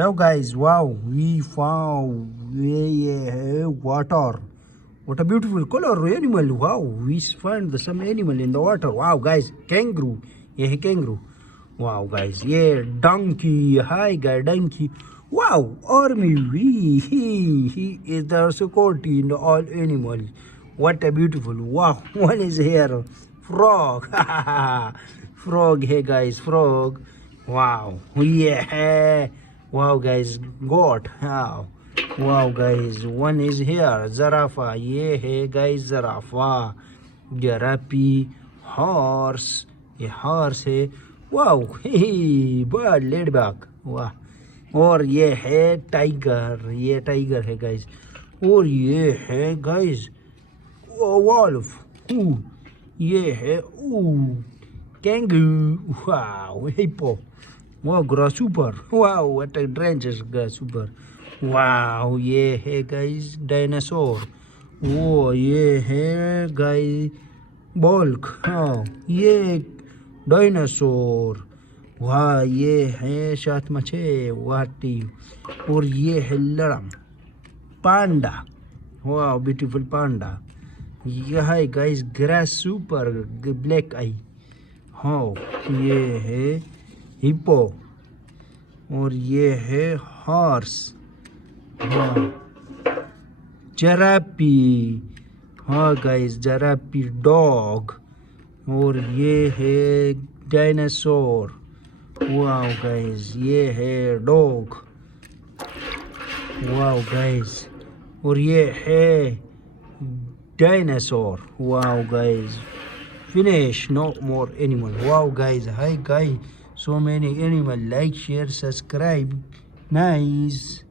Now guys, wow, we found water. What a beautiful color animal. Wow, we find some animal in the water. Wow guys, kangaroo. Yeah, kangaroo. Wow guys, yeah, donkey. Hi guy, donkey. Wow, army. He is the security in all animals. What a beautiful. Wow, one is here. Frog. Frog. Hey guys, frog. Wow. Yeah. Wow guys, goat. Wow. Wow guys, one is here. Zarafa. Yeah, hey guys, zarafa. Giraffe. Horse. A horse है. Wow. Hey, bird, laid back. वाह. और ये है tiger. ये tiger है guys. और ये है गाइस वॉल्फ. ये है kangaroo. Wow, hippo. Wow, grasshopper. Wow, what a dangerous grasshopper. Wow, ये है गाइस डायनासोर. वो ये है गाइस बल्क. हाँ, ये डायनासोर. वाह, ये है सात मछे वाटी. और ये है लड़म पांडा. वाह, ब्यूटीफुल पांडा. यह है गाइस ग्रास सुपर ब्लैक आई. हाँ, ये है हिप्पो. और ये है हॉर्स. हाँ, जरापी. हाँ गाइस, जरापी डॉग. और ये है डायनासोर. वाओ गाइस, ये है डॉग. वाओ गाइस, और ये है dinosaur. Wow guys, finish, no more animal. Wow guys, hi guys, so many animal. Like, share, subscribe. Nice.